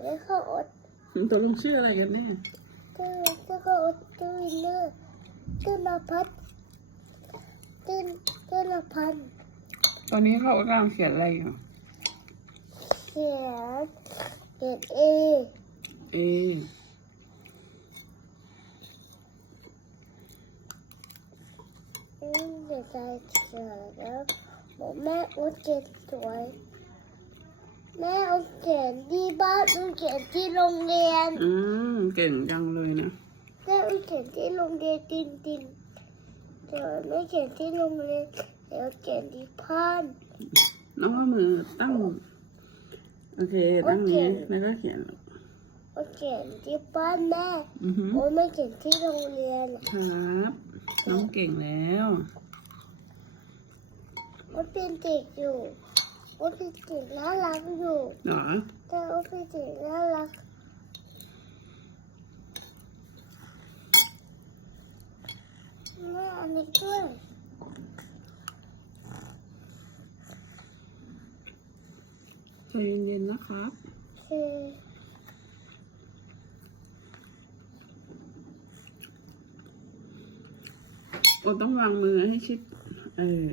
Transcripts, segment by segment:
วันนี้เขาอดตัวลงชื่ออะไรกันแน่ตื้อตื้อเขาอดตื้อวินเนอร์ตื้อนพัดตื้อตื้อนพันตอนนี้เขากำลังเขียนอะไรอยู่ เขียนเขียนเอ เออืมเดี๋ยวใจเสือแล้วบอกแม่อุดเขียนสวย แม่อุดเขียนที่บ้านอุดเขียนที่โรงเรียนอืมเก่งจังเลยนะแม่อุดเขียนที่โรงเรียนตินตินเดี๋ยวไม่เขียนที่โรงเรียนเดี๋ยวเขียนที่บ้านน้องว่ามือตั้งโอเคตั้งนี้แล้วก็เขียนอุดเขียนที่บ้านแม่อือหือโอ้ไม่เขียนที่โรงเรียนครับ น้องเก่งแล้วอุดเป็นเด็กอยู่ อุดเป็นเด็กน่ารักอยู่เหรอแต่อุดเป็นเด็กน่ารักแม่อันนี้ด้วยใจเย็นๆนะครับคือโอต้องวางมือให้ชิด เออ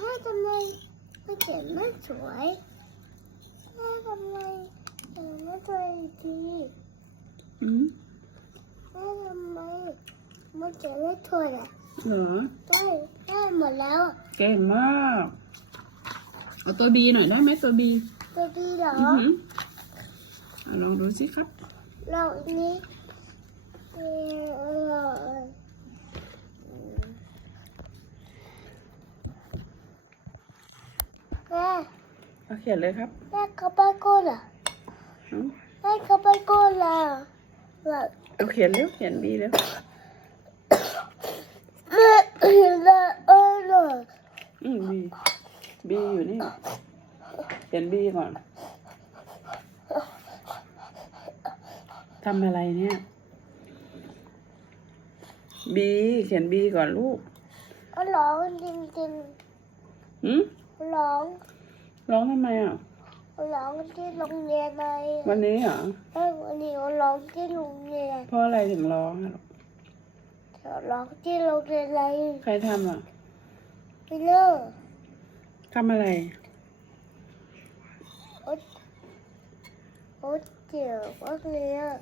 แม่ ทำไมม่เขียนไม่สวยแม่ทำไมเขียนไม่สวยดีอืมแม่ทำไมไม่เขียนไม่สวยอะเหรอได้ได้หมดแล้วเก่งมากเอาตัวบีหน่อยได้ไหมตัวบีตัวดีเหรออือลองดูสิครับเราอันนี้เออเราแม่ เอาเขียนเลยครับแม่เขาไปโก้ล่ะเอาแม่เขาไปโก้ล่ะแบบเอาเขียนเร็วเขียนบีเร็วแม่เห็นแล้วเออเลยอืมบีบีอยู่นี่เขียนบีก่อนทำอะไรเนี่ยบีเขียนบีก่อนลูกก็ร้องจริงหืมๆ ร้อง ร้องทำไมอะ ร้องที่โรงเรียนเลยวันนี้เหรอเอ้ยวันนี้เขาร้องที่โรงเรียนเพราะอะไรถึงร้องอะลูกเขาร้องที่โรงเรียนอะไรใครทำอะไปเลิกทำอะไรโอ๊ตโอ๊ตเจียวมากเลยอะ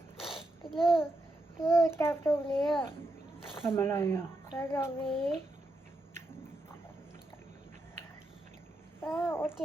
ไปเลิกเลิกจากตรงนี้อะทำอะไรอะจากตรงนี้ แล้วโอ๊ต